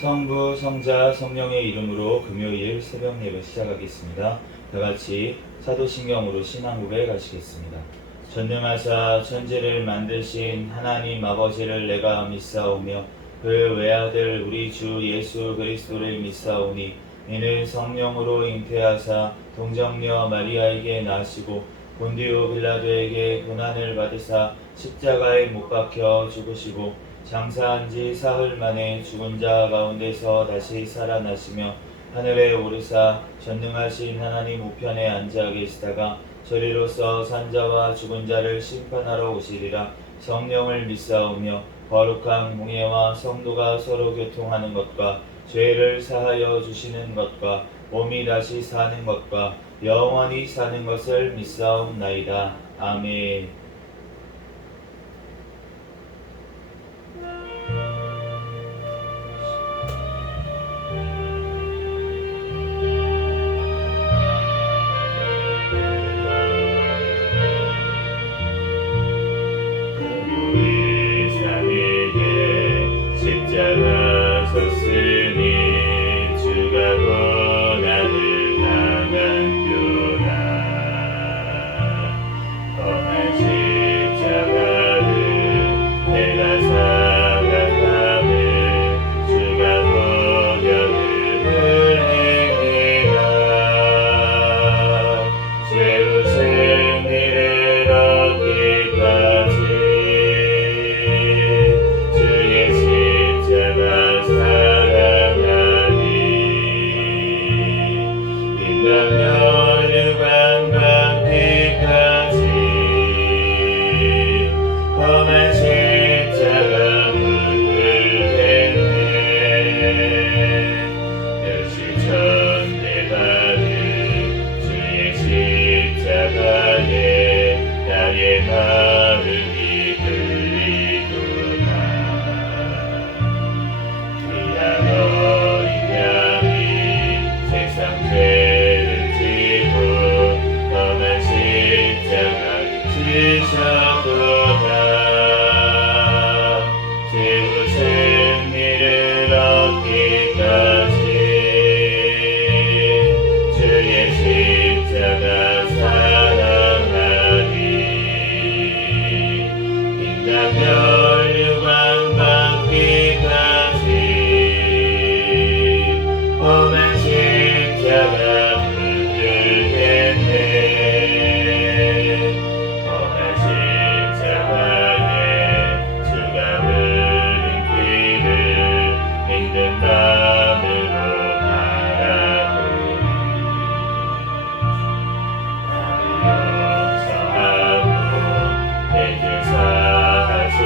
성부, 성자, 성령의 이름으로 금요일 새벽 예배 시작하겠습니다. 다같이 사도신경으로 신앙 고백 하시겠습니다. 전능하사 천지를 만드신 하나님 아버지를 내가 믿사오며 그 외아들 우리 주 예수 그리스도를 믿사오니 이는 성령으로 잉태하사 동정녀 마리아에게 나시고 본디오 빌라도에게 고난을 받으사 십자가에 못 박혀 죽으시고 장사한 지 사흘 만에 죽은 자 가운데서 다시 살아나시며 하늘에 오르사 전능하신 하나님 우편에 앉아 계시다가 저리로서 산자와 죽은 자를 심판하러 오시리라. 성령을 믿사오며 거룩한 공예와 성도가 서로 교통하는 것과 죄를 사하여 주시는 것과 몸이 다시 사는 것과 영원히 사는 것을 믿사옵나이다. 아멘. 십자가 섰으니 주가 고난을 당한표라. 험한 십자가를 내가 살아가며 주가 고난을 흘리리라. 죄로 승리를 얻기까지 나의 마음이 끌리구나. 귀한 어린 양이 세상 죄를 지고 험한 십자가를 지셨구나. 죄로 승리를 얻기까지 주의 십자가 멸류관 받기까지 험한 십자가 붙들겠네. 험한 십자가에 주가 흘린 피를 믿는 마음으로 바라보니 나를 용서하고 내 죄 사하시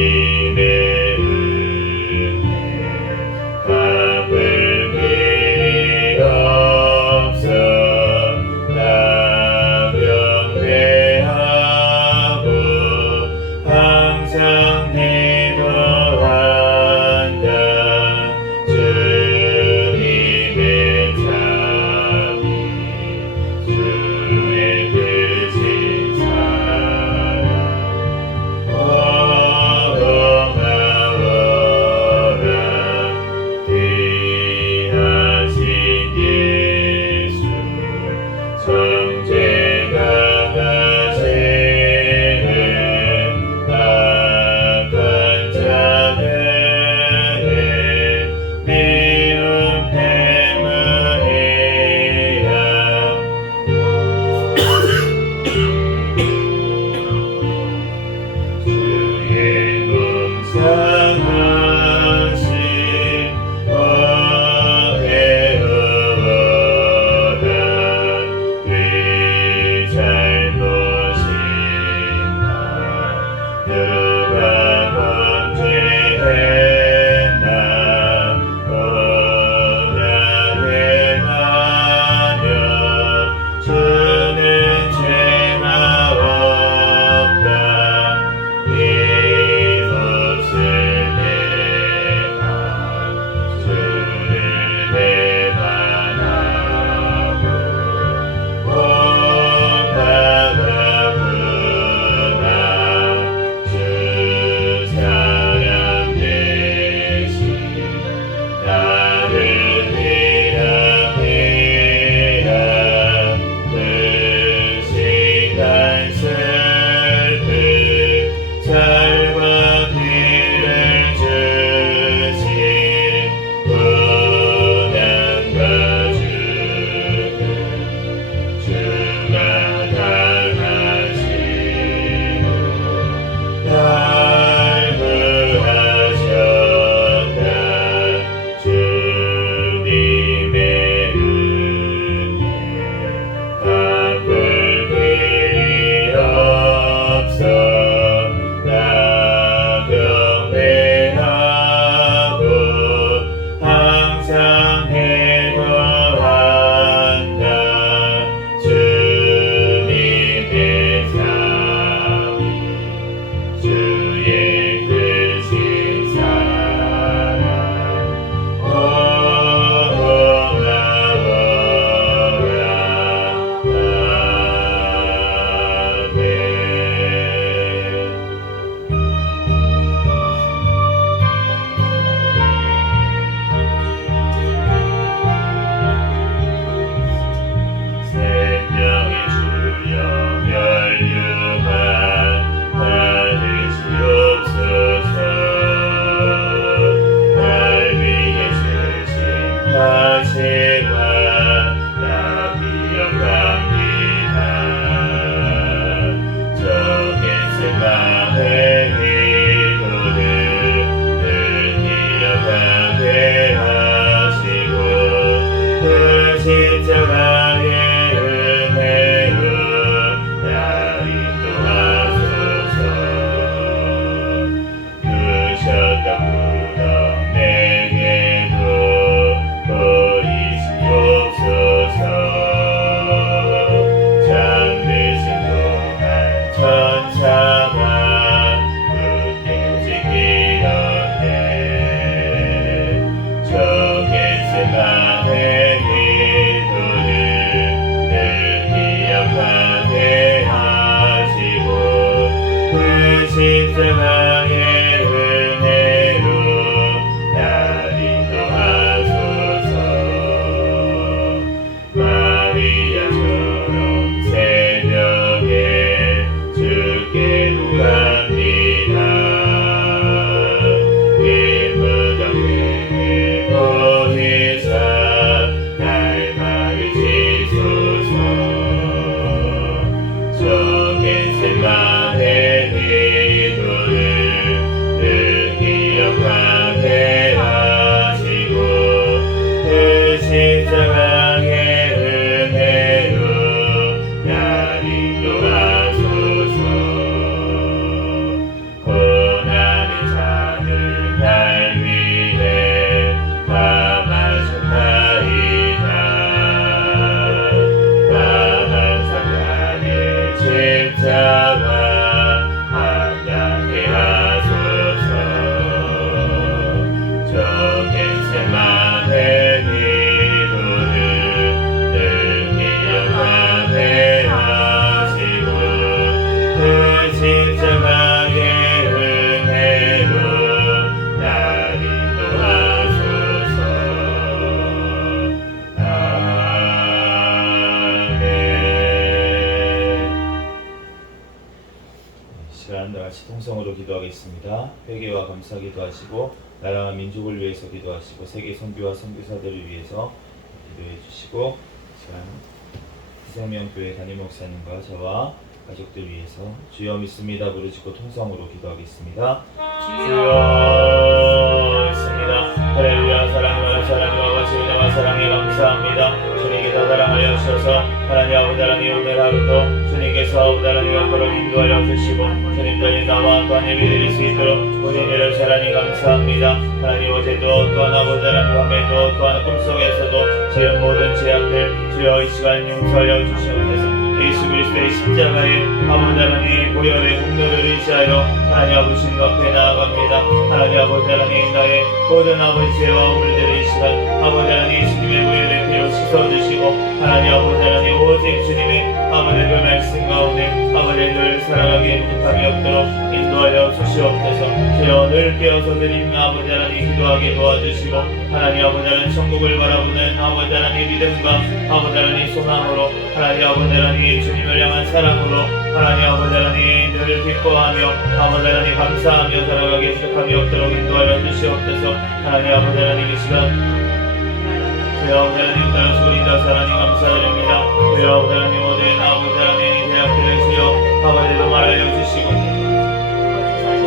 주님의 은혜 갚을 길이 없어 나병대하고 항상 기도한다 주님의 자비 주의 크신 사랑 기도합니다. 회개와 감사 기도하시고 나라와 민족을 위해서 기도하시고 세계 선교와 선교사들을 위해서 기도해 주시고 희생명교회 담임 목사님과 저와 가족들 위해서 주여 믿습니다 부르짖고 통성으로 기도하겠습니다. 주여 믿습니다. 할렐루야. 사랑과 사랑과 지은혜와 사랑에 감사합니다. 주님께서 사랑하여 주셔서 하나님 아버지 하나님 오늘 하루도 주님께서 하나님 앞으로 인도하여 주시고 주님께서 나와 또한 예배드릴 수 있도록 은혜를 하나님 감사합니다. 하나님 어제도 또한 아버지 하나님 밤에도 또한 꿈속에서도 지은 모든 제약들 주여 이 시간 용서하여 주시옵소서. 예수 그리스도의 십자가의 아버지 하나님 보혈의 공로를 의지하여 하나님 아버지 앞에 나아갑니다. 하나님 아버지 하나님 나의 모든 아버지 죄와 오물들을 이 시간 아버지 하나님 주님의 보혈의 피로 씻어주시고 하나님 아버지 하나님 오직 주님의 아버지 그 말씀 가운데 아버지를 살아가기에 부족함이 없도록 인도하여 주시옵소서. 주여 늘 깨어서 드리는 아버지 하나님 기도하게 도와주시고 하나님 아버지 하나님 천국을 바라보는 아버지 하나님 믿음과 아버지 하나님 소망으로 하나님 아버지 하나님 주님을 향한 사랑으로 하나님 아버지 하나님 늘 기뻐하며 아버지 하나님 감사하며 살아가기에 부족함이 없도록 인도하여 주시옵소서. 하나님 아버지 하나님 이 시간 주여 아버지 하나님 따라주고 인도하사 하나님 감사드립니다. 주여 아버지 하나님 모든 아버지 하나님 대학들을 주여 아버지로 말하여 주시고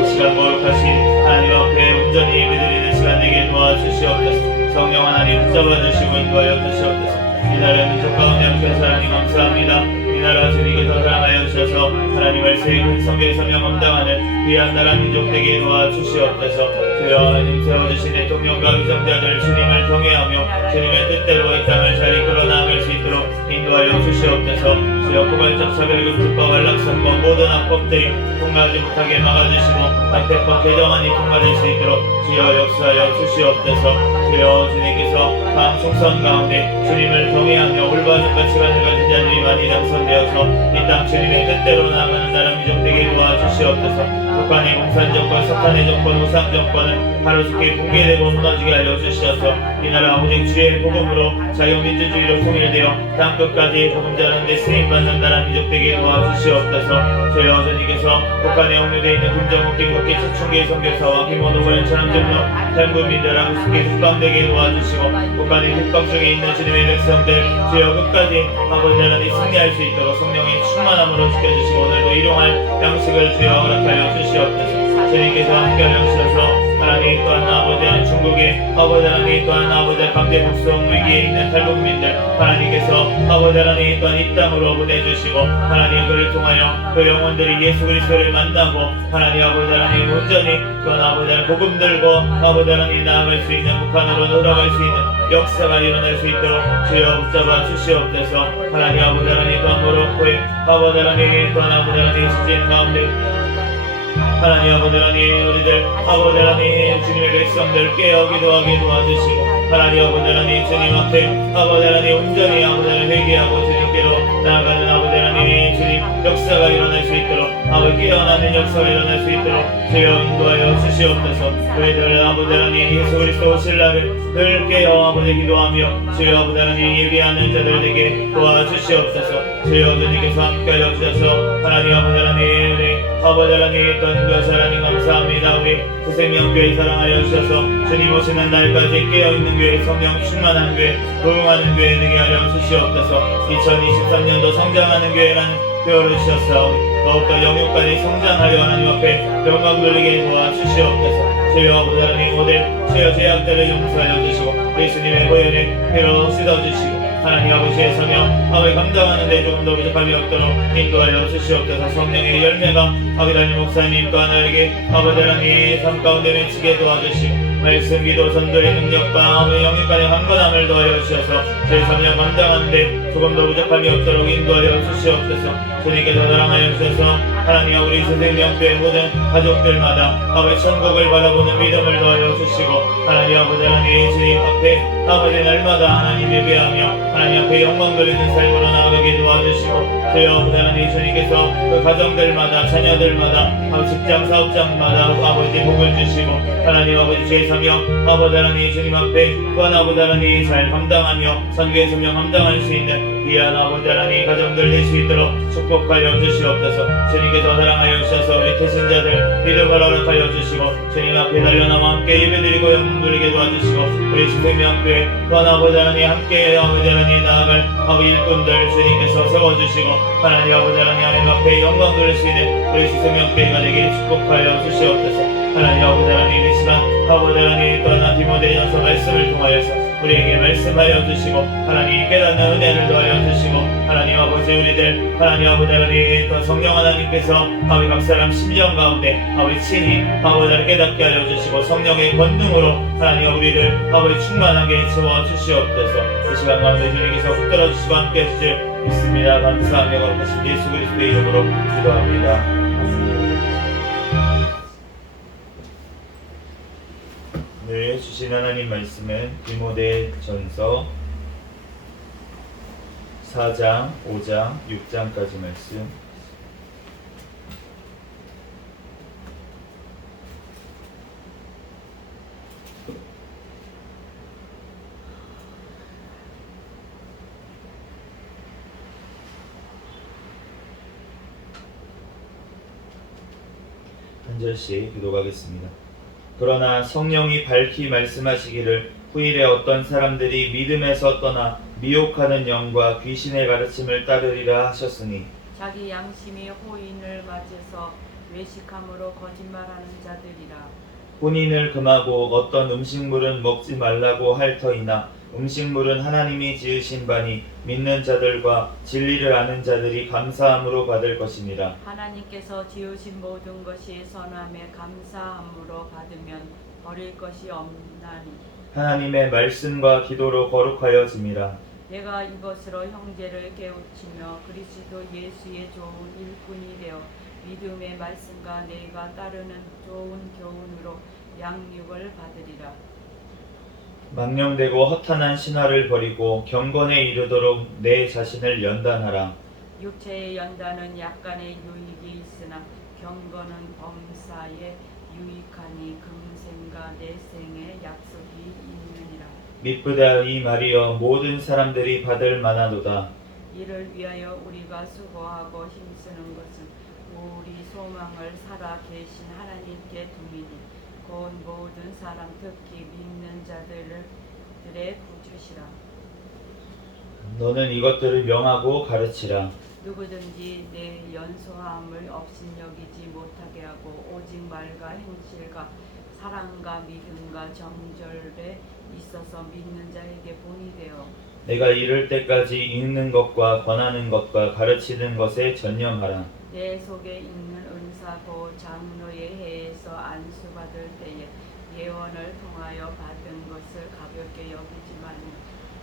이 시간 거룩하신 하나님 앞에 온전히 예배드리는 시간 되게 도와주시옵소서. 성령 하나님 붙잡아 주시고 인도하여 주시옵소서. 이 나라 민족 가운데 함께해서 하나님 감사합니다. 이 나라 주님께서 사랑하여 주셔서 하나님 말씀의 큰 성경의 서명 감당하는 귀한 나라 민족 되게 도와주시옵소서. 주여 하나님 세워주신 대통령과 위정자들 주님을 경외하며 주님의 뜻대로 이 땅을 잘 이끌어 나아갈 수 있도록 인도하여 주시옵소서. 주여 포괄적 차별금 특법 안락선과 모든 악법들이 통과하지 못하게 막아주시고 반대법 개정안이 통과될 수 있도록 주여 역사하여 주시옵소서. 주여 주님께서 다음 총선 가운데 주님을 경외하며 올바른 가치관을 가진 자들이 많이 당선되어서 이 땅 주님의 뜻대로 나아가는 나라 민족 되게 도와주시옵소서. 북한의 공산정권, 석탄의 정권, 우상정권은 하루속히 붕괴되고 무너지게 하여 주시어서 이 나라 오직 주의 복음으로 자유민주주의로 통일되어 땅끝까지 복음 전하는데 쓰임받는 나라 민족 되게 도와주시옵소서. 주여 주님께서 북한에 억류되어 있는 김정욱, 김국기, 최충기 선교사와 김원호군 전함정로 탈북민들하고 속히 국방되게 도와주시고 북한의 북방 중에 있는 주님의 백성들 주여 끝까지 아버지 하나님 승리할 수 있도록 성령의 충만함으로 지켜주시고 오늘도 일용할 양식을 주여 허락하여 주시옵소서. 주님께서 함께하여 주셔서 하나님 또한 아버지 하나님 중국의 아버지 하나님 또한 아버지 강제 북송 위기에 있는 탈북민들 하나님께서 아버지 하나님 또한 이 땅으로 보내주시고 하나님 그를 통하여 그 영혼들이 예수 그리스도를 만나고 하나님 아버지 하나님 온전히 또한 아버지 하나님 복음 들고 아버지 하나님 나아갈 수 있는 북한으로 돌아갈 수 있는 역사가 일어날 수 있도록 주여 붙잡아 주시옵소서. 하나님 아버지 하나님 또한 모로코의 아버지 하나님 또한 아버지 하나님 시즌 가운데 하나님 아버지 하나님 우리들 아버지 하나님 주님의 백성들 깨어 기도하게 도와주시고 하나님 아버지 하나님 주님 앞에 아버지 하나님 온전히 아버지 하나님 회개하고 주님께로 나아가는 아버지 하나님 주님 역사가 일어날 수 있도록 아버지 깨어나는 역사가 일어날 수 있도록 주여 인도하여 주시옵소서. 우리들 아버지 하나님 예수 그리스도 오실 날을 늘 깨어 아버지 기도하며 주여 아버지 하나님 예비하는 자들에게 도와주시옵소서. 주여 주님께서 함께하여 주셔서 하나님 아버지 하나님 우리 아버지 하나님 또한 그 하나님 감사합니다. 우리 구생명교회 사랑하여 주셔서 주님 오시는 날까지 깨어있는 교회 성령 충만한 교회 부흥하는 교회 되게 하여 주시옵소서. 2023년도 성장하는 교회라는 표현을 주셨사오니 더욱더 영육간이 성장하려 하나님 앞에 영광 돌리게 도와주시옵소서. 주여 아버지 하나님 모든 주여 죄악들을 용서하여 주시고 예수님의 보혈에 피로 씻어주시고 하나님 아버지의 사명 아버지 감당하는 데 조금 더 부족함이 없도록 인도하여 주시옵소서. 성령의 열매가 아버지 하나님 목사님 또 하나에게 아버지 하나님 삶 가운데 맺히게 도와주시고 말씀 기도 전도의 능력과 아버지 영육간의 강건함을 도하여 주셔서 제 사명 감당하는 데 조금 더 부족함이 없도록 인도하여 주시옵소서. 주님께서 사랑하여 주셔서 하나님 우리 세생명교회 모든 가족들마다 아버지 천국을 바라보는 믿음을 도하여 주시고 하나님 아버지 하나님 주님 앞에 아버지 날마다 하나님 예배하며 하나님 앞에 영광 돌리는 삶으로 나아가게 도와주시고 주여 아버지 하나님 주님께서 그 가정들마다 자녀들마다 아버지 직장 사업장마다 아버지 복을 주시고 하나님 아버지 주의 사명 아버지 하나님 주님 앞에 또한 아버지 하나님 잘 감당하며 선교의 사명 감당할 수 있는 귀한 아버지 하나님 가정들 될 수 있도록 축복하여 주시옵소서. 주님께서 사랑하여 주셔서 우리 태신자들 믿음을 허락하여 주시고 주님 앞에 달려나와 함께 예배드리고 영광 돌리게 도와주시고 우리 주생명교회 또한 아버지 하나님 함께 아버지 하나님 나아갈 아버지 일꾼들 주님께서 세워주시고 하나님 아버지 하나님 하나님 앞에 영광 돌릴 수 있는 우리 주생명교회가 되길 축복하여 주시옵소서. 하나님 아버지 하나님 이 시간 아버지 하나님 또한 디모데전서 말씀을 통하여서 우리에게 말씀하여 주시고 하나님 깨닫는 은혜를 더하여 주시고 하나님 아버지 우리들 하나님 아버지 하나님 또 성령 하나님께서 아버지 각 사람 심령 가운데 아버지 친히 아버지 하나님 깨닫게 하여 주시고 성령의 권능으로 하나님 우리를 아버지 충만하게 채워 주시옵소서. 이 시간 가운데 주님께서 붙들어 주시고 함께 해주실 믿습니다. 감사하며 거룩하신 예수 그리스도의 이름으로 기도합니다. 아멘. 오늘 주신 하나님 말씀은 디모데전서 4장, 5장, 6장까지 말씀. 한 절씩 기도하겠습니다. 그러나 성령이 밝히 말씀하시기를 후일에 어떤 사람들이 믿음에서 떠나 미혹하는 영과 귀신의 가르침을 따르리라 하셨으니 자기 양심이 호인을 맞아서 외식함으로 거짓말하는 자들이라. 혼인을 금하고 어떤 음식물은 먹지 말라고 할 터이나 음식물은 하나님이 지으신 바니 믿는 자들과 진리를 아는 자들이 감사함으로 받을 것이니라. 하나님께서 지으신 모든 것이 선함에 감사함으로 받으면 버릴 것이 없나니. 하나님의 말씀과 기도로 거룩하여짐이라. 내가 이것으로 형제를 깨우치며 그리스도 예수의 좋은 일꾼이 되어 믿음의 말씀과 내가 따르는 좋은 교훈으로 양육을 받으리라. 망령되고 허탄한 신화를 버리고 경건에 이르도록 내 자신을 연단하라. 육체의 연단은 약간의 유익이 있으나 경건은 범사에 유익하니 금생과 내생의 약속이 있느니라. 미쁘다 이 말이여 모든 사람들이 받을 만하도다. 이를 위하여 우리가 수고하고 힘쓰는 것은 우리 소망을 살아 계신 하나님께 둠이니 곧 모든 사람 특히 믿는 자들의 구주시라. 너는 이것들을 명하고 가르치라. 누구든지 내 연소함을 업신여기지 못하게 하고 오직 말과 행실과 사랑과 믿음과 정절에 있어서 믿는 자에게 본이 되어 내가 이를 때까지 읽는 것과 권하는 것과 가르치는 것에 전념하라. 내 속에 있는 은사 곧 장로의 해에서 안수받을 때에 예언을 통하여 받은 것을 가볍게 여기지 말라.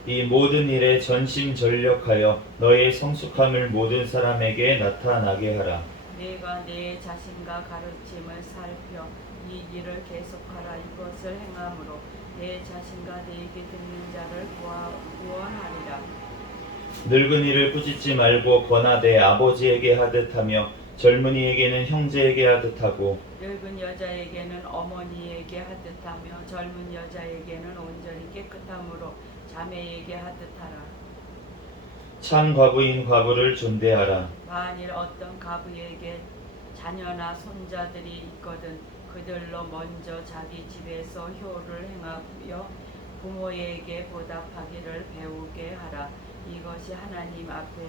이 모든 일에 전심전력하여 너의 성숙함을 모든 사람에게 나타나게 하라. 내가 내 자신과 가르침을 살펴 이 일을 계속하라. 이것을 행함으로 내 자신과 내게 듣는 자를 구원하리라. 늙은이를 꾸짖지 말고 권하되 아버지에게 하듯 하며 젊은이에게는 형제에게 하듯 하고 늙은 여자에게는 어머니에게 하듯 하며 젊은 여자에게는 온전히 깨끗함으로 자매에게 하듯 하라. 참 과부인 과부를 존대하라. 만일 어떤 가부에게 자녀나 손자들이 있거든 그들로 먼저 자기 집에서 효를 행하여 부모에게 보답하기를 배우게 하라. 이것이 하나님 앞에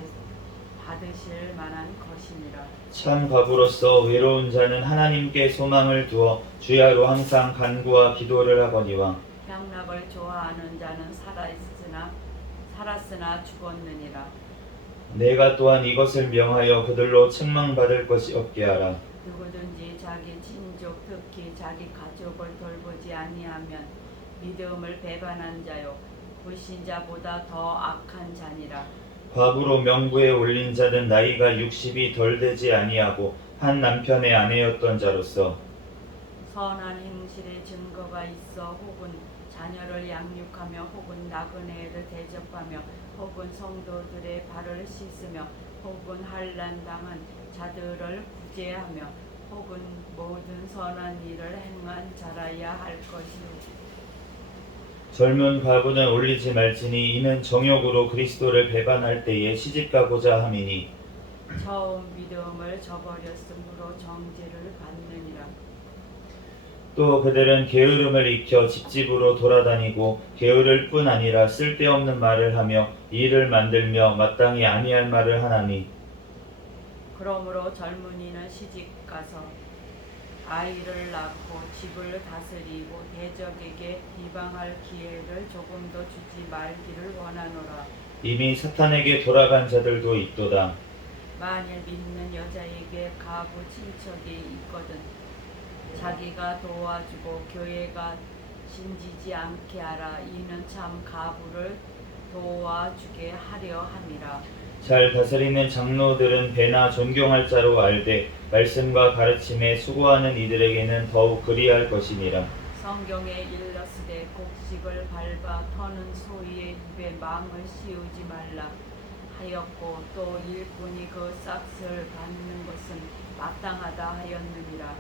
받으실 만한 것이니라. 참 과부로서 외로운 자는 하나님께 소망을 두어 주야로 항상 간구와 기도를 하거니와 향락을 좋아하는 자는 살았으나 죽었느니라. 내가 또한 이것을 명하여 그들로 책망받을 것이 없게 하라. 누구든지 자기 친족 특히 자기 가족을 돌보지 아니하면 믿음을 배반한 자요 불신자보다 더 악한 자니라. 과부로 명부에 올린 자는 나이가 60이 덜 되지 아니하고 한 남편의 아내였던 자로서 선한 행실의 증거가 있어 혹은 자녀를 양육하며 혹은 나그네를 대접하며 혹은 성도들의 발을 씻으며 혹은 환난 당한 자들을 구제하며 혹은 모든 선한 일을 행한 자라야 할 것이요 젊은 과부는 올리지 말지니 이는 정욕으로 그리스도를 배반할 때에 시집가고자 함이니 처음 믿음을 저버렸으므로 정죄를 받느니라. 또 그들은 게으름을 익혀 집집으로 돌아다니고 게으를 뿐 아니라 쓸데없는 말을 하며 일을 만들며 마땅히 아니할 말을 하나니 그러므로 젊은이는 시집가서 아이를 낳고 집을 다스리고 대적에게 비방할 기회를 조금도 주지 말기를 원하노라. 이미 사탄에게 돌아간 자들도 있도다. 만일 믿는 여자에게 가부 친척이 있거든 자기가 도와주고 교회가 신지지 않게 하라. 이는 참 가부를 도와주게 하려 함이라. 잘 다스리는 장로들은 배나 존경할 자로 알되 말씀과 가르침에 수고하는 이들에게는 더욱 그리할 것이니라. 성경에 일렀으되 곡식을 밟아 터는 소희의 입에 망을 씌우지 말라 하였고 또 일꾼이 그 싹을 받는 것은 마땅하다 하였느니라.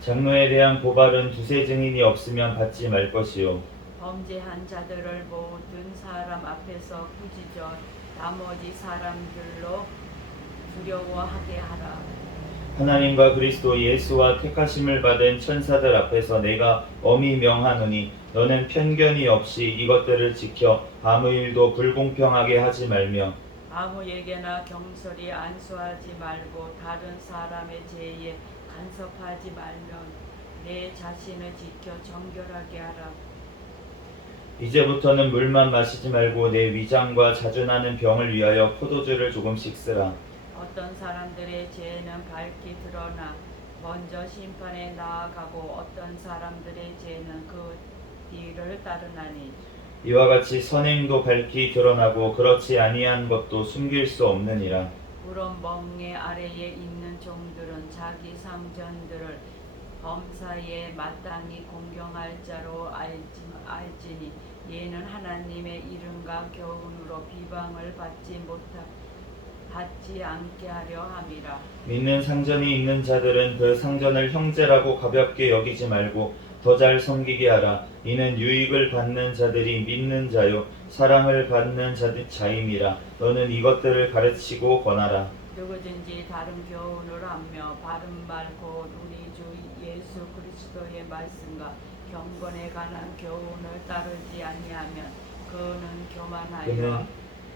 장로에 대한 고발은 두세 증인이 없으면 받지 말 것이요. 범죄한 자들을 모든 사람 앞에서 꾸짖어 나머지 사람들로 두려워하게 하라. 하나님과 그리스도 예수와 택하심을 받은 천사들 앞에서 내가 엄히 명하노니 너는 편견이 없이 이것들을 지켜 아무 일도 불공평하게 하지 말며 아무에게나 경솔히 안수하지 말고 다른 사람의 죄에 간섭하지 말며 내 자신을 지켜 정결하게 하라. 이제부터는 물만 마시지 말고 내 위장과 자주 나는 병을 위하여 포도주를 조금씩 쓰라. 어떤 사람들의 죄는 밝게 드러나 먼저 심판에 나아가고 어떤 사람들의 죄는 그 뒤를 따르나니 이와 같이 선행도 밝히 드러나고 그렇지 아니한 것도 숨길 수 없느니라. 우런 멍에 아래에 있는 종들은 자기 상전들을 범사에 마땅히 공경할 자로 알지니 얘는 하나님의 이름과 교훈으로 비방을 받지 않게 하려 함이라. 믿는 상전이 있는 자들은 그 상전을 형제라고 가볍게 여기지 말고 더 잘 섬기게 하라. 이는 유익을 받는 자들이 믿는 자요 사랑을 받는 자임이라. 너는 이것들을 가르치고 권하라. 누구든지 다른 교훈을 하며 바른 말 곧 우리 주 예수 그리스도의 말씀과 경건에 관한 교훈을 따르지 아니하면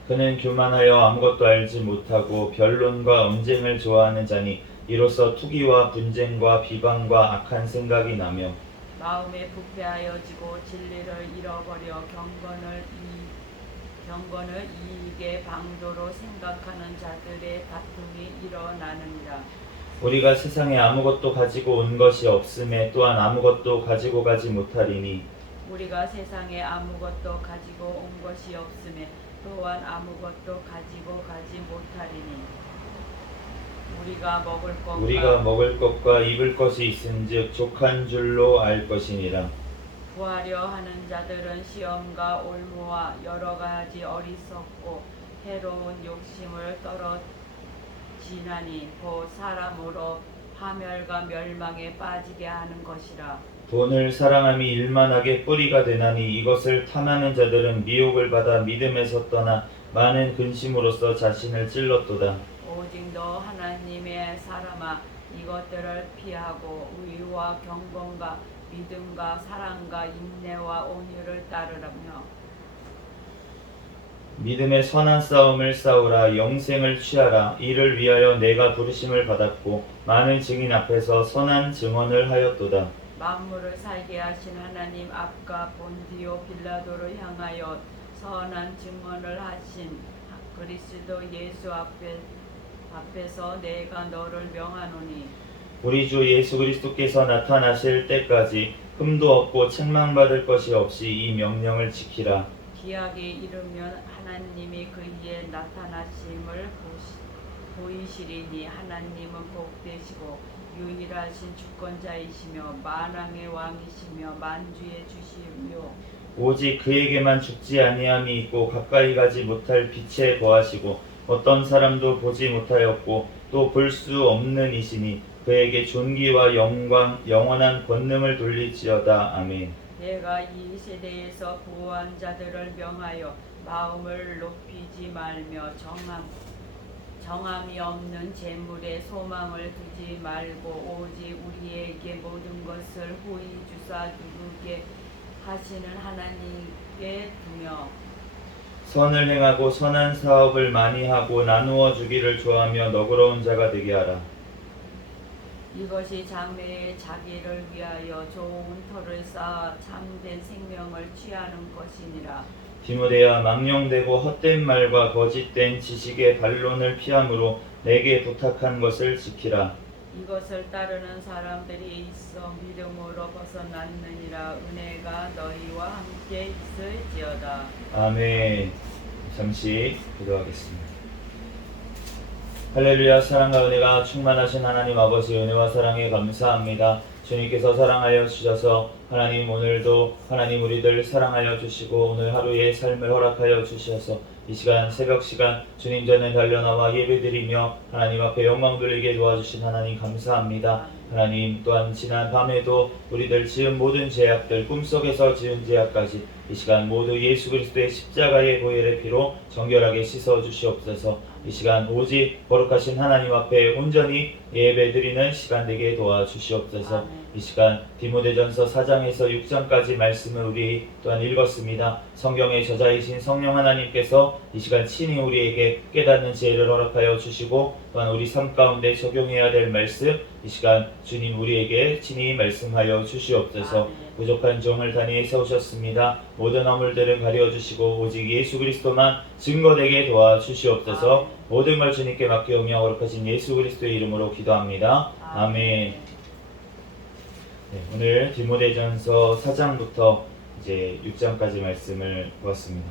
그는 교만하여 아무것도 알지 못하고 변론과 언쟁을 좋아하는 자니 이로써 투기와 분쟁과 비방과 악한 생각이 나며 마음에 부패하여지고 진리를 잃어버려 경건을 이익의 방도로 생각하는 자들의 다툼이 일어나느니라. 우리가 세상에 아무것도 가지고 온 것이 없음에 또한 아무것도 가지고 가지 못하리니 우리가 세상에 아무것도 가지고 온 것이 없음에 또한 아무것도 가지고 가지 못하리니 우리가 먹을 것과 입을 것이 있은즉 족한 줄로 알 것이니라. 구하려 하는 자들은 시험과 올무와 여러 가지 어리석고 해로운 욕심을 떨어지나니 곧 사람으로 파멸과 멸망에 빠지게 하는 것이라. 돈을 사랑함이 일만하게 뿌리가 되나니 이것을 탐하는 자들은 미혹을 받아 믿음에서 떠나 많은 근심으로써 자신을 찔렀도다. 오직 너 하나님의 사람아 이것들을 피하고 의와 경건과 믿음과 사랑과 인내와 온유를 따르라며 믿음의 선한 싸움을 싸우라. 영생을 취하라. 이를 위하여 내가 부르심을 받았고 많은 증인 앞에서 선한 증언을 하였도다. 만물을 살게 하신 하나님 앞과 본디오 빌라도를 향하여 선한 증언을 하신 그리스도 예수 앞에서 내가 너를 명하노니 우리 주 예수 그리스도께서 나타나실 때까지 흠도 없고 책망받을 것이 없이 이 명령을 지키라. 기약에 이르면 하나님이 그이에 나타나심을 보이시리니 하나님은 복되시고 유일하신 주권자이시며 만왕의 왕이시며 만주의 주시며 오직 그에게만 죽지 아니함이 있고 가까이 가지 못할 빛에 거하시고 어떤 사람도 보지 못하였고 또 볼 수 없는 이시니 그에게 존귀와 영광 영원한 권능을 돌릴지어다. 아멘. 내가 이 세대에서 부한 자들을 명하여 마음을 높이지 말며 정함이 없는 재물에 소망을 두지 말고 오직 우리에게 모든 것을 후히 주사 누르게 하시는 하나님께 두며 선을 행하고 선한 사업을 많이 하고 나누어 주기를 좋아하며 너그러운 자가 되게 하라. 이것이 장래에 자기를 위하여 좋은 터를 쌓아 참된 생명을 취하는 것이니라. 디모데야, 망령되고 헛된 말과 거짓된 지식의 반론을 피함으로 내게 부탁한 것을 지키라. 이것을 따르는 사람들이 있어 믿음으로 벗어났느니라. 은혜가 너희와 함께 있을지어다. 아멘. 잠시 기도하겠습니다. 할렐루야. 사랑과 은혜가 충만하신 하나님 아버지, 은혜와 사랑에 감사합니다. 주님께서 사랑하여 주셔서 하나님, 오늘도 하나님 우리들 사랑하여 주시고 오늘 하루의 삶을 허락하여 주셔서 이 시간, 새벽 시간 주님 전에 달려나와 예배드리며 하나님 앞에 영광 돌리게 도와주신 하나님 감사합니다. 하나님, 또한 지난 밤에도 우리들 지은 모든 죄악들, 꿈속에서 지은 죄악까지 이 시간 모두 예수 그리스도의 십자가의 보혈의 피로 정결하게 씻어 주시옵소서. 이 시간 오직 거룩하신 하나님 앞에 온전히 예배드리는 시간 되게 도와주시옵소서. 아멘. 이 시간 디모데전서 4장에서 6장까지 말씀을 우리 또한 읽었습니다. 성경의 저자이신 성령 하나님께서 이 시간 친히 우리에게 깨닫는 지혜를 허락하여 주시고 또한 우리 삶 가운데 적용해야 될 말씀 이 시간 주님 우리에게 친히 말씀하여 주시옵소서. 아멘. 부족한 종을 단위에 세우셨습니다. 모든 허물들을 가려주시고 오직 예수 그리스도만 증거되게 도와주시옵소서. 아멘. 모든 걸 주님께 맡겨오며 거룩하신 예수 그리스도의 이름으로 기도합니다. 아멘. 네, 오늘 디모데전서 4장부터 이제 6장까지 말씀을 보았습니다.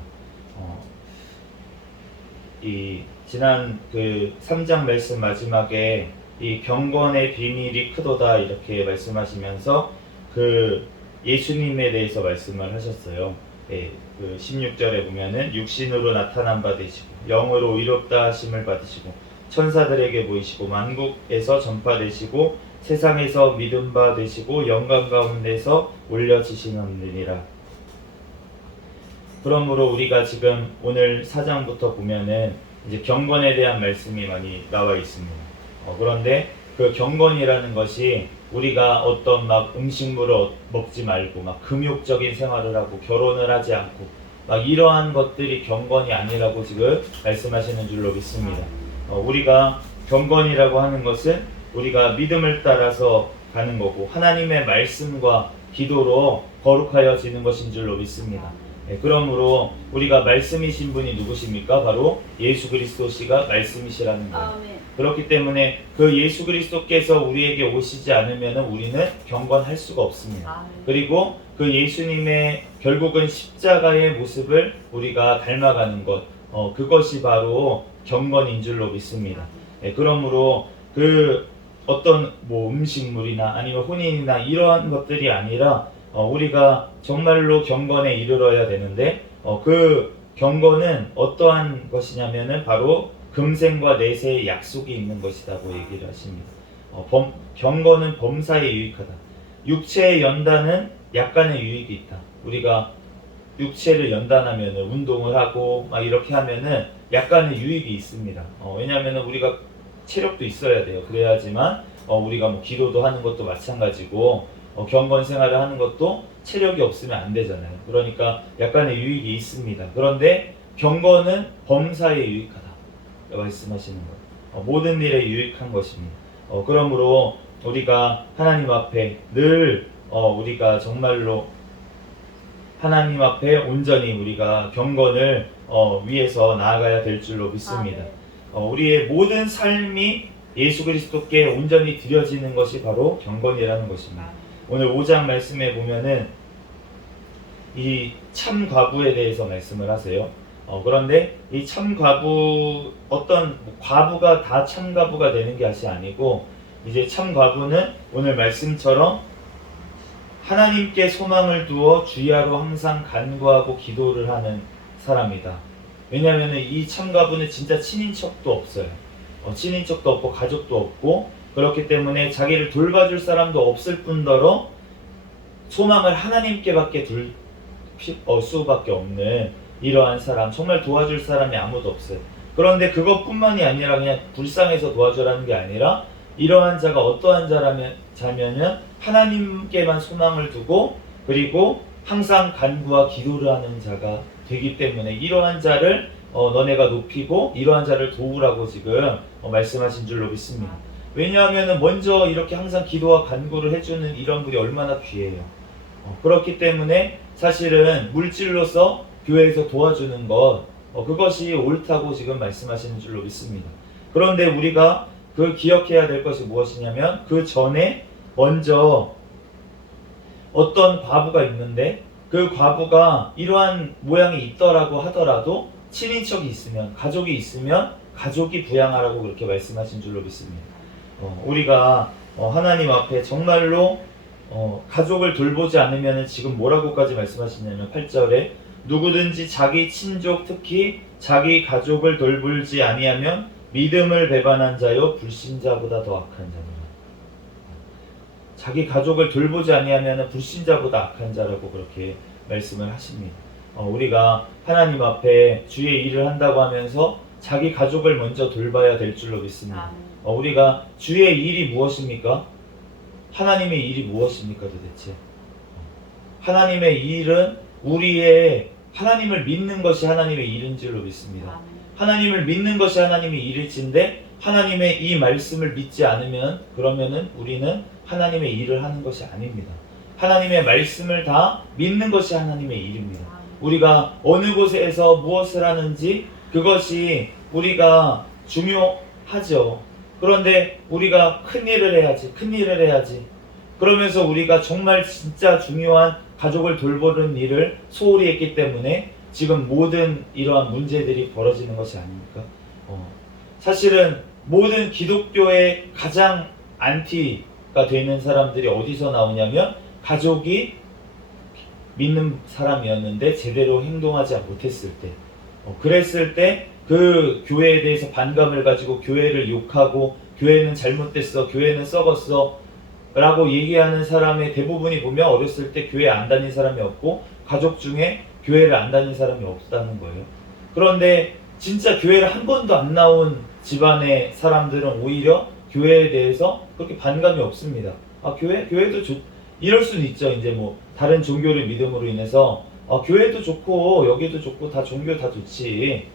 이 지난 그 3장 말씀 마지막에 이 경건의 비밀이 크도다 이렇게 말씀하시면서 그 예수님에 대해서 말씀을 하셨어요. 예, 그 16절에 보면은 육신으로 나타난 바 되시고 영으로 의롭다 하심을 받으시고 천사들에게 보이시고 만국에서 전파되시고 세상에서 믿음 바 되시고 영광 가운데서 올려지시느니라. 그러므로 우리가 지금 오늘 4장부터 보면은 이제 경건에 대한 말씀이 많이 나와 있습니다. 그런데 그 경건이라는 것이 우리가 어떤 막 음식물을 먹지 말고 막 금욕적인 생활을 하고 결혼을 하지 않고 막 이러한 것들이 경건이 아니라고 지금 말씀하시는 줄로 믿습니다. 우리가 경건이라고 하는 것은 우리가 믿음을 따라서 가는 거고 하나님의 말씀과 기도로 거룩하여지는 것인 줄로 믿습니다. 그러므로 우리가 말씀이신 분이 누구십니까? 바로 예수 그리스도시가 말씀이시라는 거예요. 아멘. 그렇기 때문에 그 예수 그리스도께서 우리에게 오시지 않으면 우리는 경건할 수가 없습니다. 아멘. 그리고 그 예수님의 결국은 십자가의 모습을 우리가 닮아가는 것, 그것이 바로 경건인 줄로 믿습니다. 그러므로 그 어떤 뭐 음식물이나 아니면 혼인이나 이러한 것들이 아니라 우리가 정말로 경건에 이르러야 되는데 그 경건은 어떠한 것이냐면은 바로 금생과 내세의 약속이 있는 것이라고 얘기를 하십니다. 경건은 범사에 유익하다. 육체의 연단은 약간의 유익이 있다. 우리가 육체를 연단하면은 운동을 하고 막 이렇게 하면은 약간의 유익이 있습니다. 왜냐하면은 우리가 체력도 있어야 돼요. 그래야지만 우리가 뭐 기도도 하는 것도 마찬가지고 경건 생활을 하는 것도 체력이 없으면 안 되잖아요. 그러니까 약간의 유익이 있습니다. 그런데 경건은 범사에 유익하다 말씀하시는 거예요. 모든 일에 유익한 것입니다. 그러므로 우리가 하나님 앞에 늘 우리가 정말로 하나님 앞에 온전히 우리가 경건을 위해서 나아가야 될 줄로 믿습니다. 우리의 모든 삶이 예수 그리스도께 온전히 드려지는 것이 바로 경건이라는 것입니다. 오늘 5장 말씀에 보면은 이 참과부에 대해서 말씀을 하세요. 그런데 이 참과부 어떤 과부가 다 참과부가 되는 것이 아니고 이제 참과부는 오늘 말씀처럼 하나님께 소망을 두어 주야로 항상 간구하고 기도를 하는 사람이다. 왜냐하면 이 참과부는 진짜 친인척도 없어요. 친인척도 없고 가족도 없고 그렇기 때문에 자기를 돌봐줄 사람도 없을 뿐더러 소망을 하나님께밖에 둘 수밖에 없는 이러한 사람, 정말 도와줄 사람이 아무도 없어요. 그런데 그것뿐만이 아니라 그냥 불쌍해서 도와주라는 게 아니라 이러한 자가 어떠한 자면은 하나님께만 소망을 두고 그리고 항상 간구와 기도를 하는 자가 되기 때문에 이러한 자를 너네가 높이고 이러한 자를 도우라고 지금 말씀하신 줄로 믿습니다. 왜냐하면 먼저 이렇게 항상 기도와 간구를 해주는 이런 분이 얼마나 귀해요. 그렇기 때문에 사실은 물질로서 교회에서 도와주는 것 그것이 옳다고 지금 말씀하시는 줄로 믿습니다. 그런데 우리가 그 기억해야 될 것이 무엇이냐면 그 전에 먼저 어떤 과부가 있는데 그 과부가 이러한 모양이 있더라고 하더라도 친인척이 있으면 가족이 있으면 가족이 부양하라고 그렇게 말씀하신 줄로 믿습니다. 우리가 하나님 앞에 정말로 가족을 돌보지 않으면 지금 뭐라고까지 말씀하시냐면 8절에 누구든지 자기 친족 특히 자기 가족을 돌보지 아니하면 믿음을 배반한 자요 불신자보다 더 악한 자니라. 자기 가족을 돌보지 아니하면 불신자보다 악한 자라고 그렇게 말씀을 하십니다. 우리가 하나님 앞에 주의 일을 한다고 하면서 자기 가족을 먼저 돌봐야 될 줄로 믿습니다. 우리가 주의 일이 무엇입니까? 하나님의 일이 무엇입니까 도대체? 하나님의 일은 우리의 하나님을 믿는 것이 하나님의 일인 줄로 믿습니다. 하나님을 믿는 것이 하나님의 일일진데 하나님의 이 말씀을 믿지 않으면 그러면은 우리는 하나님의 일을 하는 것이 아닙니다. 하나님의 말씀을 다 믿는 것이 하나님의 일입니다. 우리가 어느 곳에서 무엇을 하는지 그것이 우리가 중요하죠. 그런데 우리가 큰 일을 해야지. 그러면서 우리가 정말 진짜 중요한 가족을 돌보는 일을 소홀히 했기 때문에 지금 모든 이러한 문제들이 벌어지는 것이 아닙니까? 사실은 모든 기독교의 가장 안티가 되는 사람들이 어디서 나오냐면 가족이 믿는 사람이었는데 제대로 행동하지 못했을 때 그랬을 때 그 교회에 대해서 반감을 가지고 교회를 욕하고 교회는 잘못됐어, 교회는 썩었어 라고 얘기하는 사람의 대부분이 보면 어렸을 때 교회 안 다닌 사람이 없고 가족 중에 교회를 안 다닌 사람이 없다는 거예요. 그런데 진짜 교회를 한 번도 안 나온 집안의 사람들은 오히려 교회에 대해서 그렇게 반감이 없습니다. 교회도 이럴 수는 있죠. 이제 뭐 다른 종교를 믿음으로 인해서 교회도 좋고 여기도 좋고 다 종교 다 좋지.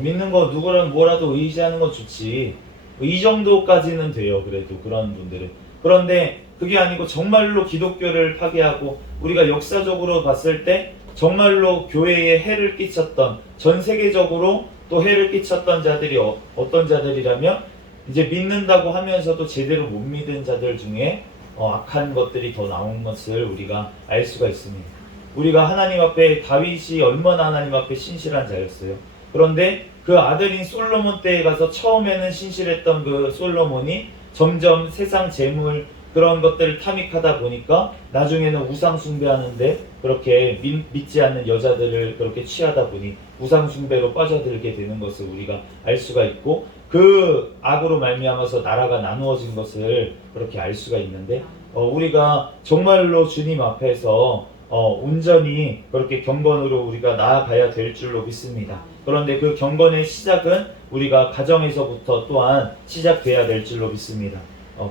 믿는 거 누구랑 뭐라도 의지하는 건 좋지. 이 정도까지는 돼요. 그래도 그런 분들은. 그런데 그게 아니고 정말로 기독교를 파괴하고 우리가 역사적으로 봤을 때 정말로 교회에 해를 끼쳤던 전 세계적으로 또 해를 끼쳤던 자들이 어떤 자들이라면 이제 믿는다고 하면서도 제대로 못 믿은 자들 중에 악한 것들이 더 나온 것을 우리가 알 수가 있습니다. 우리가 하나님 앞에 다윗이 얼마나 하나님 앞에 신실한 자였어요. 그런데 그 아들인 솔로몬 때에 가서 처음에는 신실했던 그 솔로몬이 점점 세상 재물 그런 것들을 탐닉하다 보니까 나중에는 우상 숭배하는데 그렇게 믿지 않는 여자들을 그렇게 취하다 보니 우상 숭배로 빠져들게 되는 것을 우리가 알 수가 있고 그 악으로 말미암아서 나라가 나누어진 것을 그렇게 알 수가 있는데 우리가 정말로 주님 앞에서 온전히 그렇게 경건으로 우리가 나아가야 될 줄로 믿습니다. 그런데 그 경건의 시작은 우리가 가정에서부터 또한 시작돼야 될 줄로 믿습니다.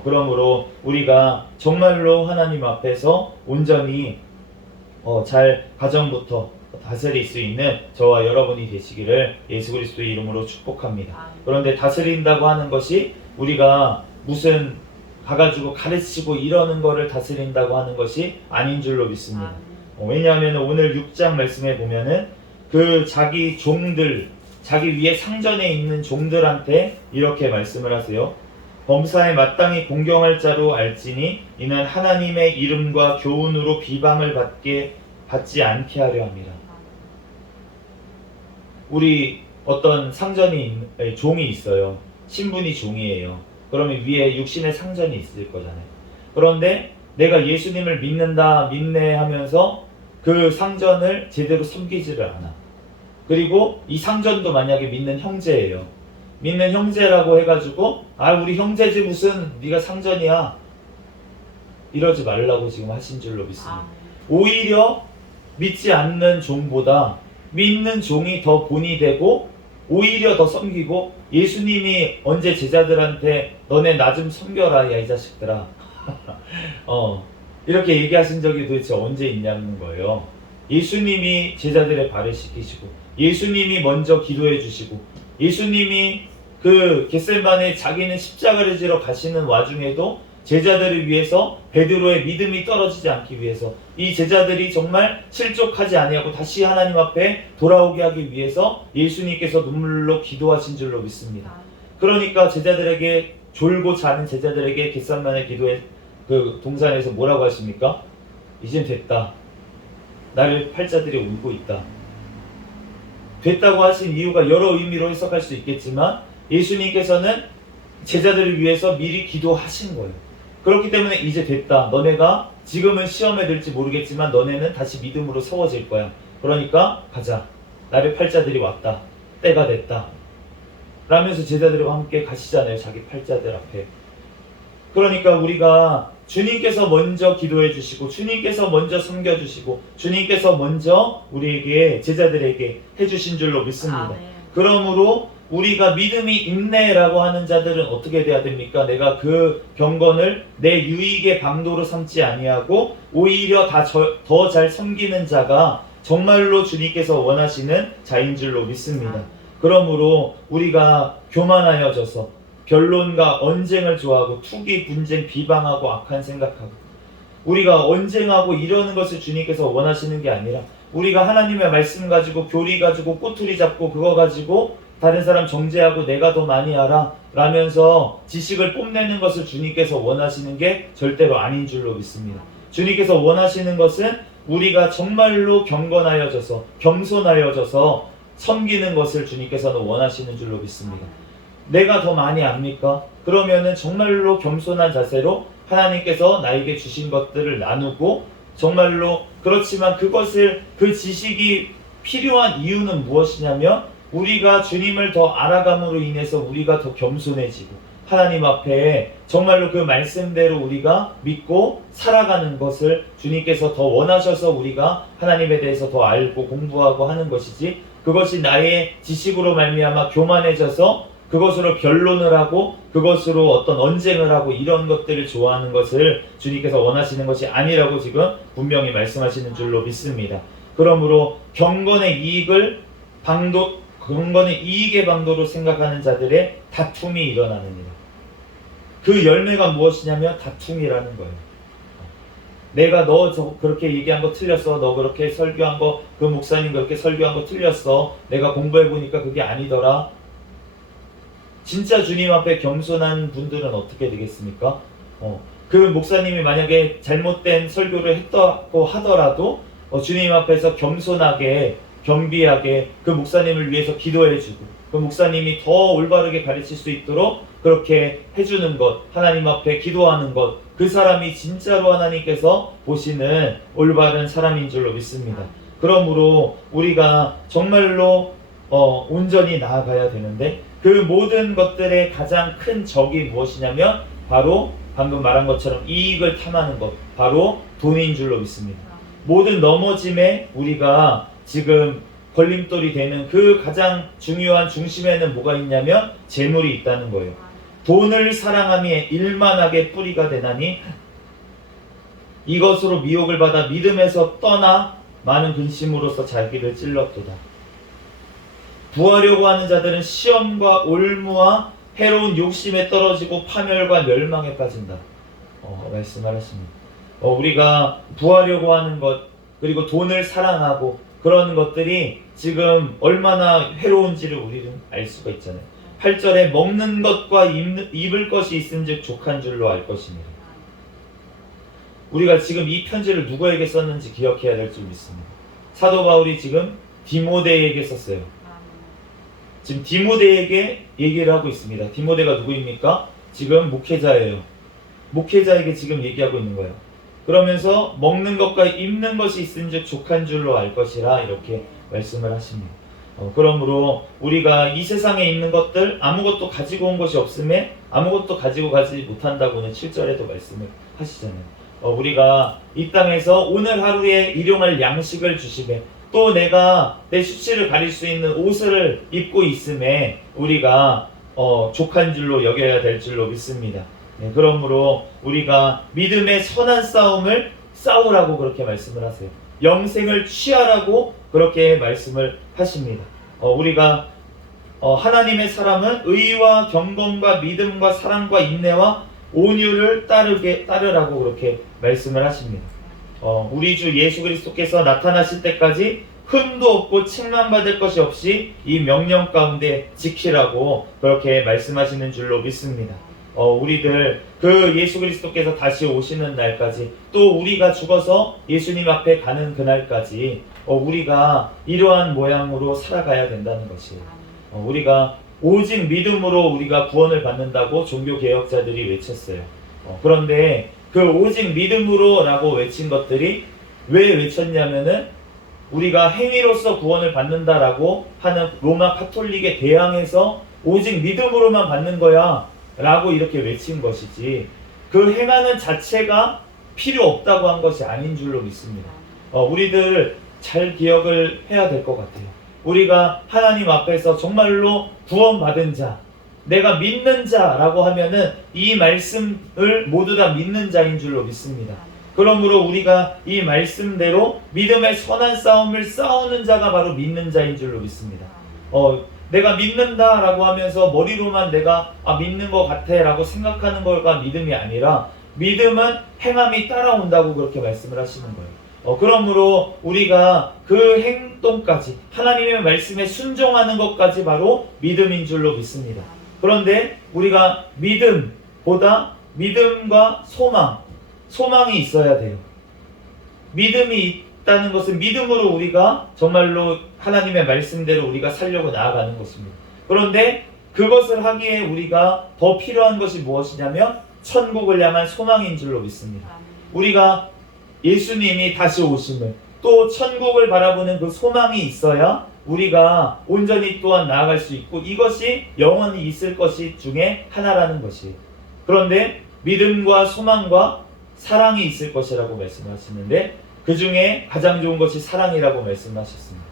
그러므로 우리가 정말로 하나님 앞에서 온전히 잘 가정부터 다스릴 수 있는 저와 여러분이 되시기를 예수 그리스도의 이름으로 축복합니다. 그런데 다스린다고 하는 것이 우리가 무슨 가가지고 가르치고 이러는 거를 다스린다고 하는 것이 아닌 줄로 믿습니다. 왜냐하면 오늘 6장 말씀에 보면은 그 자기 종들, 자기 위에 상전에 있는 종들한테 이렇게 말씀을 하세요. 범사에 마땅히 공경할 자로 알지니 이는 하나님의 이름과 교훈으로 비방을 받지 않게 하려 함이라. 우리 어떤 종이 있어요. 신분이 종이에요. 그러면 위에 육신의 상전이 있을 거잖아요. 그런데 내가 예수님을 믿네 하면서 그 상전을 제대로 섬기지를 않아. 그리고 이 상전도 만약에 믿는 형제예요. 믿는 형제라고 해가지고 우리 형제지 무슨 네가 상전이야. 이러지 말라고 지금 하신 줄로 믿습니다. 아멘. 오히려 믿지 않는 종보다 믿는 종이 더 본이 되고 오히려 더 섬기고, 예수님이 언제 제자들한테 너네 나 좀 섬겨라 야 이 자식들아 이렇게 얘기하신 적이 도대체 언제 있냐는 거예요. 예수님이 제자들의 발을 씻기시고, 예수님이 먼저 기도해 주시고, 예수님이 그 겟세마네 자기는 십자가를 지러 가시는 와중에도 제자들을 위해서 베드로의 믿음이 떨어지지 않기 위해서, 이 제자들이 정말 실족하지 아니하고 다시 하나님 앞에 돌아오게 하기 위해서 예수님께서 눈물로 기도하신 줄로 믿습니다. 그러니까 제자들에게, 졸고 자는 제자들에게 겟세마네 기도의 그 동산에서 뭐라고 하십니까? 이젠 됐다. 나를 팔자들이 울고 있다. 됐다고 하신 이유가 여러 의미로 해석할 수 있겠지만, 예수님께서는 제자들을 위해서 미리 기도하신 거예요. 그렇기 때문에 이제 됐다. 너네가 지금은 시험에 들지 모르겠지만 너네는 다시 믿음으로 세워질 거야. 그러니까 가자. 나를 팔자들이 왔다. 때가 됐다. 라면서 제자들과 함께 가시잖아요. 자기 팔자들 앞에. 그러니까 우리가 주님께서 먼저 기도해 주시고, 주님께서 먼저 섬겨 주시고, 주님께서 먼저 우리에게, 제자들에게 해주신 줄로 믿습니다. 아멘. 그러므로 우리가 믿음이 있네라고 하는 자들은 어떻게 돼야 됩니까? 내가 그 경건을 내 유익의 방도로 삼지 아니하고 오히려 더 잘 섬기는 자가 정말로 주님께서 원하시는 자인 줄로 믿습니다. 그러므로 우리가 교만하여져서 변론과 언쟁을 좋아하고 투기, 분쟁, 비방하고 악한 생각하고, 우리가 언쟁하고 이러는 것을 주님께서 원하시는 게 아니라, 우리가 하나님의 말씀 가지고 교리 가지고 꼬투리 잡고 그거 가지고 다른 사람 정죄하고 내가 더 많이 알아 라면서 지식을 뽐내는 것을 주님께서 원하시는 게 절대로 아닌 줄로 믿습니다. 주님께서 원하시는 것은 우리가 정말로 경건하여져서, 겸손하여져서 섬기는 것을 주님께서는 원하시는 줄로 믿습니다. 내가 더 많이 압니까? 그러면은 정말로 겸손한 자세로 하나님께서 나에게 주신 것들을 나누고, 정말로, 그렇지만 그것을, 그 지식이 필요한 이유는 무엇이냐면, 우리가 주님을 더 알아감으로 인해서 우리가 더 겸손해지고 하나님 앞에 정말로 그 말씀대로 우리가 믿고 살아가는 것을 주님께서 더 원하셔서 우리가 하나님에 대해서 더 알고 공부하고 하는 것이지, 그것이 나의 지식으로 말미암아 교만해져서 그것으로 변론을 하고 그것으로 어떤 언쟁을 하고 이런 것들을 좋아하는 것을 주님께서 원하시는 것이 아니라고 지금 분명히 말씀하시는 줄로 믿습니다. 그러므로 경건의 이익의 방도로 생각하는 자들의 다툼이 일어나느니라. 그 열매가 무엇이냐면 다툼이라는 거예요. 내가 너 그렇게 얘기한 거 틀렸어. 너 그렇게 설교한 거, 그 목사님 그렇게 설교한 거 틀렸어. 내가 공부해보니까 그게 아니더라. 진짜 주님 앞에 겸손한 분들은 어떻게 되겠습니까? 그 목사님이 만약에 잘못된 설교를 했다고 하더라도 주님 앞에서 겸손하게, 겸비하게 그 목사님을 위해서 기도해주고, 그 목사님이 더 올바르게 가르칠 수 있도록 그렇게 해주는 것, 하나님 앞에 기도하는 것, 그 사람이 진짜로 하나님께서 보시는 올바른 사람인 줄로 믿습니다. 그러므로 우리가 정말로 온전히 나아가야 되는데, 그 모든 것들의 가장 큰 적이 무엇이냐면 바로 방금 말한 것처럼 이익을 탐하는 것, 바로 돈인 줄로 믿습니다. 모든 넘어짐에 우리가 지금 걸림돌이 되는 그 가장 중요한 중심에는 뭐가 있냐면 재물이 있다는 거예요. 돈을 사랑함이 일만하게 뿌리가 되나니 이것으로 미혹을 받아 믿음에서 떠나 많은 근심으로서 자기를 찔렀도다. 부하려고 하는 자들은 시험과 올무와 해로운 욕심에 떨어지고 파멸과 멸망에 빠진다. 말씀을 하십니다. 우리가 부하려고 하는 것, 그리고 돈을 사랑하고 그런 것들이 지금 얼마나 해로운지를 우리는 알 수가 있잖아요. 8절에 먹는 것과 입을 것이 있은즉 족한 줄로 알 것입니다. 우리가 지금 이 편지를 누구에게 썼는지 기억해야 될 줄 믿습니다. 사도 바울이 지금 디모데에게 썼어요. 지금 디모데에게 얘기를 하고 있습니다. 디모데가 누구입니까? 지금 목회자예요. 목회자에게 지금 얘기하고 있는 거예요. 그러면서 먹는 것과 입는 것이 있은즉 족한 줄로 알 것이라 이렇게 말씀을 하십니다. 그러므로 우리가 이 세상에 있는 것들 아무것도 가지고 온 것이 없음에 아무것도 가지고 가지 못한다고는 7절에도 말씀을 하시잖아요. 우리가 이 땅에서 오늘 하루에 일용할 양식을 주시되 또 내가 내 수치를 가릴 수 있는 옷을 입고 있음에 우리가 족한 줄로 여겨야 될 줄로 믿습니다. 네, 그러므로 우리가 믿음의 선한 싸움을 싸우라고 그렇게 말씀을 하세요. 영생을 취하라고 그렇게 말씀을 하십니다. 우리가 하나님의 사람은 의와 경건과 믿음과 사랑과 인내와 온유를 따르라고 그렇게 말씀을 하십니다. 우리 주 예수 그리스도께서 나타나실 때까지 흠도 없고 책망받을 것이 없이 이 명령 가운데 지키라고 그렇게 말씀하시는 줄로 믿습니다. 우리들 그 예수 그리스도께서 다시 오시는 날까지 또 우리가 죽어서 예수님 앞에 가는 그날까지 우리가 이러한 모양으로 살아가야 된다는 것이에요. 우리가 오직 믿음으로 우리가 구원을 받는다고 종교개혁자들이 외쳤어요. 그런데 그 오직 믿음으로 라고 외친 것들이 왜 외쳤냐면은 우리가 행위로서 구원을 받는다라고 하는 로마 카톨릭에 대항해서 오직 믿음으로만 받는 거야 라고 이렇게 외친 것이지 그 행하는 자체가 필요 없다고 한 것이 아닌 줄로 믿습니다. 우리들 잘 기억을 해야 될 것 같아요. 우리가 하나님 앞에서 정말로 구원받은 자, 내가 믿는 자라고 하면은 이 말씀을 모두 다 믿는 자인 줄로 믿습니다. 그러므로 우리가 이 말씀대로 믿음의 선한 싸움을 싸우는 자가 바로 믿는 자인 줄로 믿습니다. 내가 믿는다라고 하면서 머리로만 내가 믿는 것 같아 라고 생각하는 거가 믿음이 아니라 믿음은 행함이 따라온다고 그렇게 말씀을 하시는 거예요. 그러므로 우리가 그 행동까지 하나님의 말씀에 순종하는 것까지 바로 믿음인 줄로 믿습니다. 그런데 우리가 믿음보다 믿음과 소망이 있어야 돼요. 믿음이 있다는 것은 믿음으로 우리가 정말로 하나님의 말씀대로 우리가 살려고 나아가는 것입니다. 그런데 그것을 하기에 우리가 더 필요한 것이 무엇이냐면 천국을 향한 소망인 줄로 믿습니다. 우리가 예수님이 다시 오심을 또 천국을 바라보는 그 소망이 있어야 우리가 온전히 또한 나아갈 수 있고 이것이 영원히 있을 것이 중에 하나라는 것이에요. 그런데 믿음과 소망과 사랑이 있을 것이라고 말씀하시는데 그 중에 가장 좋은 것이 사랑이라고 말씀하셨습니다.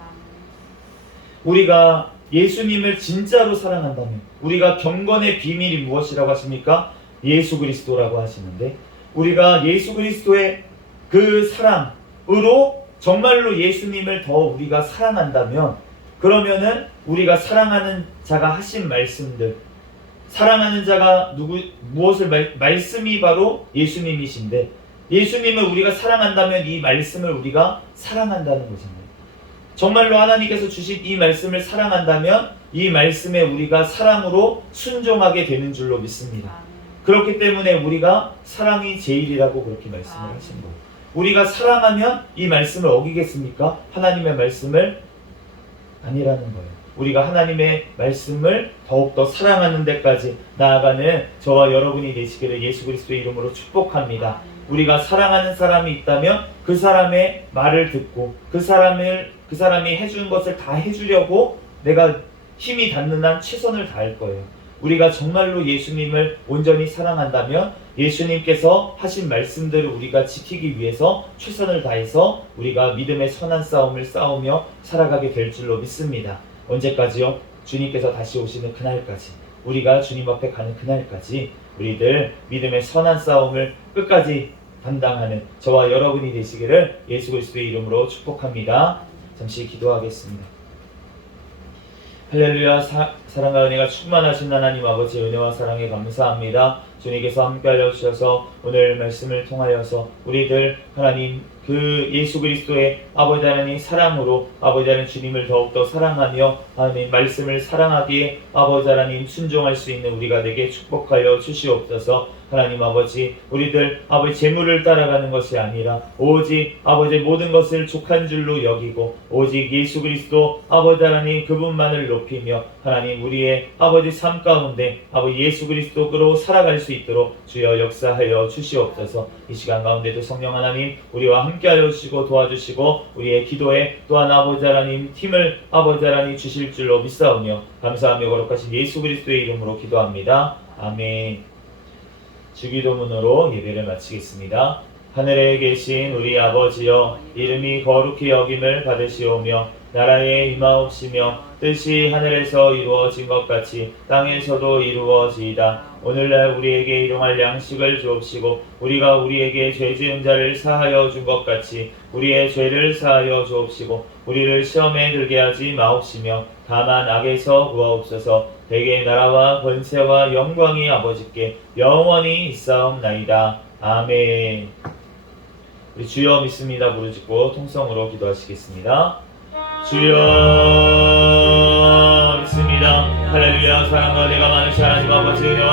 우리가 예수님을 진짜로 사랑한다면 우리가 경건의 비밀이 무엇이라고 하십니까? 예수 그리스도라고 하시는데 우리가 예수 그리스도의 그 사랑으로 정말로 예수님을 더 우리가 사랑한다면 그러면은 우리가 사랑하는 자가 하신 말씀들 사랑하는 자가 무엇을 말씀이 바로 예수님이신데 예수님을 우리가 사랑한다면 이 말씀을 우리가 사랑한다는 거잖아요. 정말로 하나님께서 주신 이 말씀을 사랑한다면 이 말씀에 우리가 사랑으로 순종하게 되는 줄로 믿습니다. 그렇기 때문에 우리가 사랑이 제일이라고 그렇게 말씀을 하신 거예요. 우리가 사랑하면 이 말씀을 어기겠습니까? 하나님의 말씀을 아니라는 거예요. 우리가 하나님의 말씀을 더욱더 사랑하는 데까지 나아가는 저와 여러분이 되시기를 예수 그리스도의 이름으로 축복합니다. 우리가 사랑하는 사람이 있다면 그 사람의 말을 듣고 그 사람이 해준 것을 다 해주려고 내가 힘이 닿는 한 최선을 다할 거예요. 우리가 정말로 예수님을 온전히 사랑한다면 예수님께서 하신 말씀들을 우리가 지키기 위해서 최선을 다해서 우리가 믿음의 선한 싸움을 싸우며 살아가게 될 줄로 믿습니다. 언제까지요? 주님께서 다시 오시는 그날까지, 우리가 주님 앞에 가는 그날까지 우리들 믿음의 선한 싸움을 끝까지 담당하는 저와 여러분이 되시기를 예수 그리스도의 이름으로 축복합니다. 잠시 기도하겠습니다. 할렐루야. 사랑과 은혜가 충만하신 하나님 아버지 은혜와 사랑에 감사합니다. 주님께서 함께하여 주셔서 오늘 말씀을 통하여서 우리들 하나님 그 예수 그리스도의 아버지 하나님 사랑으로 아버지 하나님 주님을 더욱더 사랑하며 하나님 말씀을 사랑하기에 아버지 하나님 순종할 수 있는 우리가 되게 축복하여 주시옵소서. 하나님 아버지 우리들 아버지 재물을 따라가는 것이 아니라 오직 아버지 모든 것을 족한 줄로 여기고 오직 예수 그리스도 아버지 하나님 그분만을 높이며 하나님 우리의 아버지 삶 가운데 아버지 예수 그리스도로 살아갈 수 있도록 주여 역사하여 주시옵소서. 이 시간 가운데도 성령 하나님 우리와 함께하여 주시고 도와주시고 우리의 기도에 또한 아버지 하나님 힘을 아버지 하나님 주실 줄로 믿사오며 감사하며 거룩하신 예수 그리스도의 이름으로 기도합니다. 아멘. 주기도문으로 예배를 마치겠습니다. 하늘에 계신 우리 아버지여, 이름이 거룩히 여김을 받으시오며 나라에 임하옵시며 뜻이 하늘에서 이루어진 것 같이 땅에서도 이루어지이다. 오늘날 우리에게 일용할 양식을 주옵시고 우리가 우리에게 죄 지은 자를 사하여 준 것 같이 우리의 죄를 사하여 주옵시고 우리를 시험에 들게 하지 마옵시며 다만 악에서 구하옵소서. 대개 나라와 권세와 영광이 아버지께 영원히 있사옵나이다. 아멘. 우리 주여 믿습니다 부르짖고 통성으로 기도하시겠습니다. 주여 믿습니다. 할렐루야. 사랑과 내가 많으시 하나님 아버지 은혜와